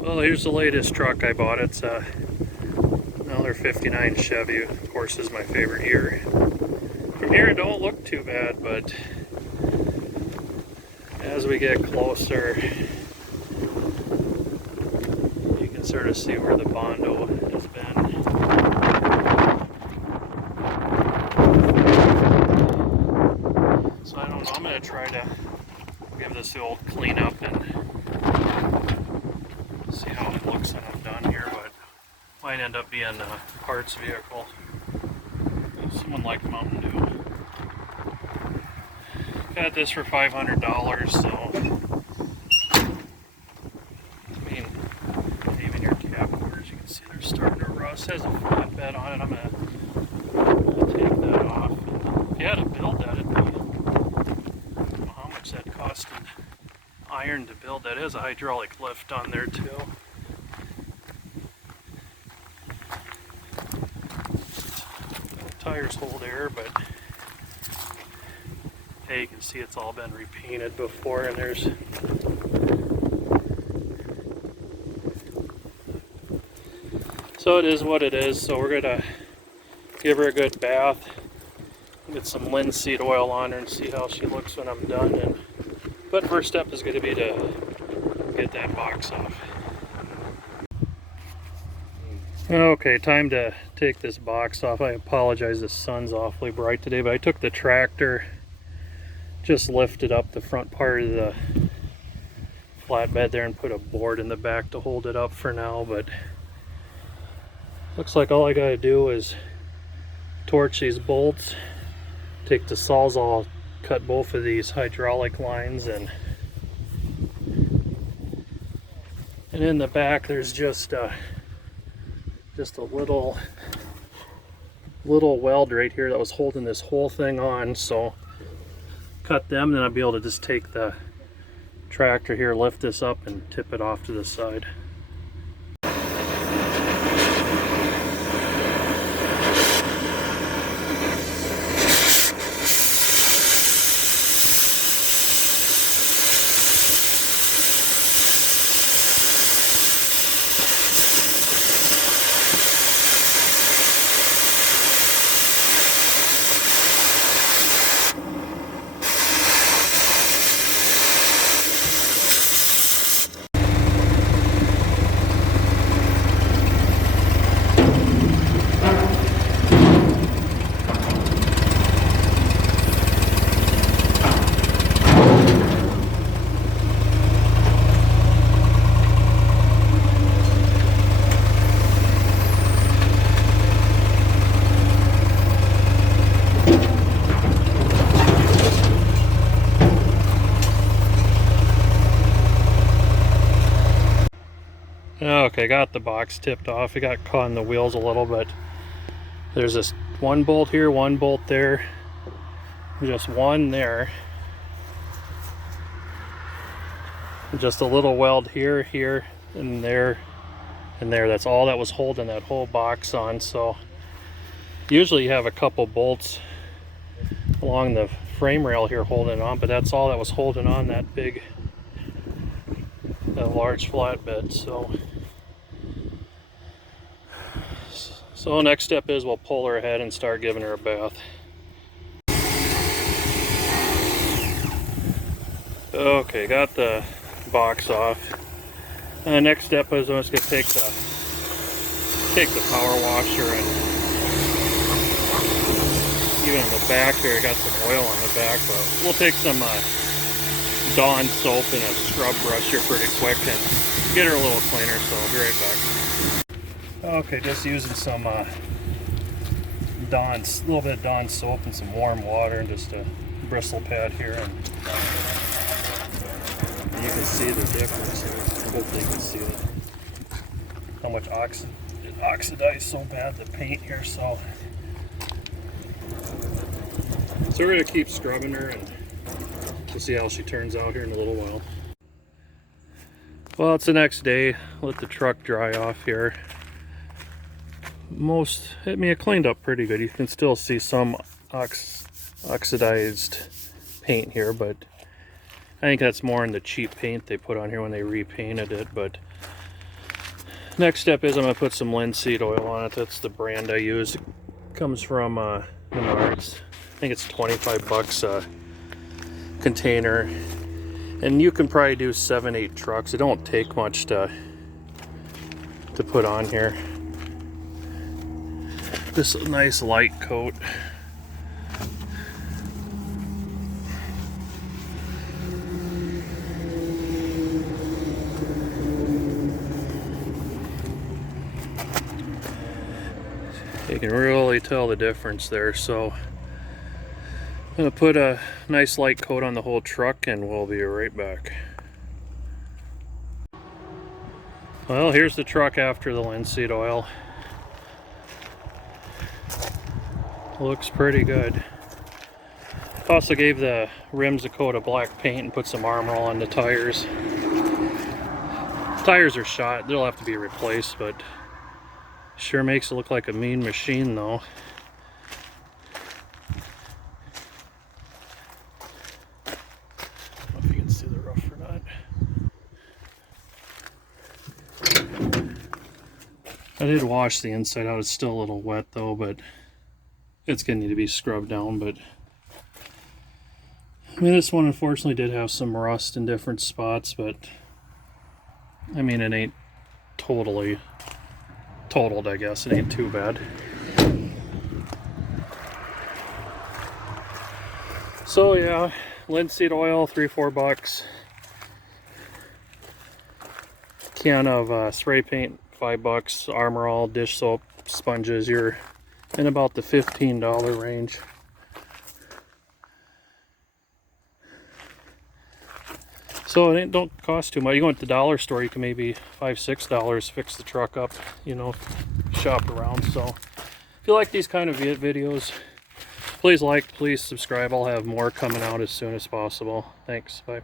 Well, here's the latest truck I bought. It's another 59 Chevy. Of course, is my favorite year. From here, it don't look too bad, but as we get closer, you can sort of see where the Bondo has been. So I don't know. I'm going to try to give this the old cleanup and see how it looks when I'm done here, but might end up being a parts vehicle. Someone like Mountain Dew. Got this for $500, so I mean, even your cap quarters, you can see they're starting to rust. It has a flatbed on it. I'm gonna take that off. If you had to build that, it'd be, I don't know how much that cost in iron to build. That is a hydraulic lift on there too. Tires hold air, but hey, you can see it's all been repainted before, and there's so it is what it is. So we're gonna give her a good bath, get some linseed oil on her, and see how she looks when I'm done. But first step is going to be to get that box off. Okay, time to take this box off. I apologize, the sun's awfully bright today, but I took the tractor, just lifted up the front part of the flatbed there and put a board in the back to hold it up for now. But looks like all I gotta do is torch these bolts, take the sawzall, cut both of these hydraulic lines, and in the back there's just a little weld right here that was holding this whole thing on. So cut them, then I'll be able to just take the tractor here, lift this up, and tip it off to the side. Okay, got the box tipped off. It got caught in the wheels a little, but there's this one bolt here, one bolt there, just one there, just a little weld here, here, and there, and there. That's all that was holding that whole box on. So usually you have a couple bolts along the frame rail here holding it on, but that's all that was holding on that large flatbed. So next step is we'll pull her ahead and start giving her a bath. Okay, got the box off. And the next step is I'm just going to take the power washer, and even in the back here I got some oil on the back, but we'll take some Dawn soap and a scrub brush here pretty quick and get her a little cleaner, so I'll be right back. Okay, just using some little bit of Dawn soap and some warm water and just a bristle pad here, and you can see the difference here. Hopefully you can see it. How much it oxidized so bad, the paint here. So we're going to keep scrubbing her and we'll see how she turns out here in a little while. Well, it's the next day. Let the truck dry off here. It cleaned up pretty good. You can still see some oxidized paint here, but I think that's more in the cheap paint they put on here when they repainted it. But Next step is I'm going to put some linseed oil on it. That's the brand I use. It comes from Menards. I think it's 25 bucks a container. And you can probably do 7-8 trucks. It don't take much to put on here. This nice light coat. You can really tell the difference there. So I'm going to put a nice light coat on the whole truck and we'll be right back. Well, here's the truck after the linseed oil. Looks pretty good. Also gave the rims a coat of black paint and put some armor on the tires. Tires are shot, they'll have to be replaced, but sure makes it look like a mean machine though. I don't know if you can see the roof or not. I did wash the inside out, it's still a little wet though, but it's gonna need to be scrubbed down. But I mean, this one unfortunately did have some rust in different spots, but I mean, it ain't totally totaled, I guess. It ain't too bad. So yeah, linseed oil, 3-4 bucks. Can of spray paint, 5 bucks. Armor All, dish soap, sponges, you're in about the $15 range. So it don't cost too much. You go to the dollar store, you can maybe $5-6 fix the truck up, you know, shop around. So if you like these kind of videos, please like, please subscribe. I'll have more coming out as soon as possible. Thanks, bye.